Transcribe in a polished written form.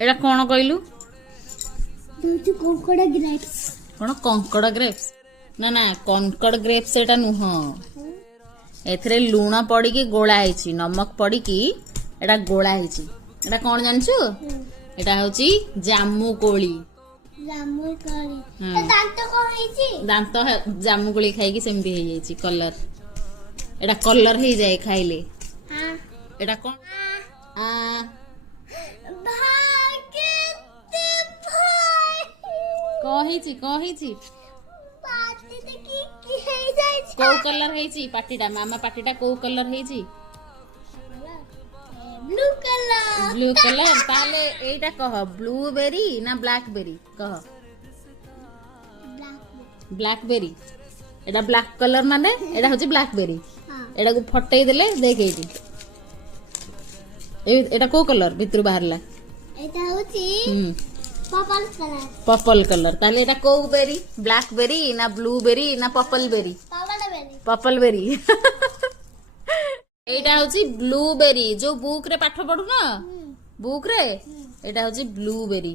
एटा कौन कहलु कंकड़ा ग्रेप्स कौन कंकड़ ग्रेप्स ना ना कंकड़ ग्रेप्स एटा नुह एथरे लुण पड़ी गोला है नमक पड़ी एटा गोला है एटा कौन जानछु एटा होची जामु कोली जामु कोली दांत कोन हेची दांत जामु कोली खाई कि सेमती हे जाईची कलर एटा कलर हे जाए खाइले हां एटा कौन आ भागते भाई कहिची पाटी देखि की हे जाई को कलर हेची पाटीटा मामा पाटीटा को कलर हेची ब्लू कलर ताले एटा कह ब्लूबेरी ना ब्लैकबेरी कह ब्लैकबेरी एटा ब्लैक कलर माने एटा होची ब्लैकबेरी एटा को फटई देले देख एटी एटा को कलर भितर बाहरला एटा होची पर्पल कलर ताले एटा को बेरी ब्लैकबेरी ना ब्लूबेरी ना पर्पल बेरी पर्पल बेरी एटा होची ब्लूबेरी जो बुक रे पाठ पढु ना बुक रे एटा होची ब्लूबेरी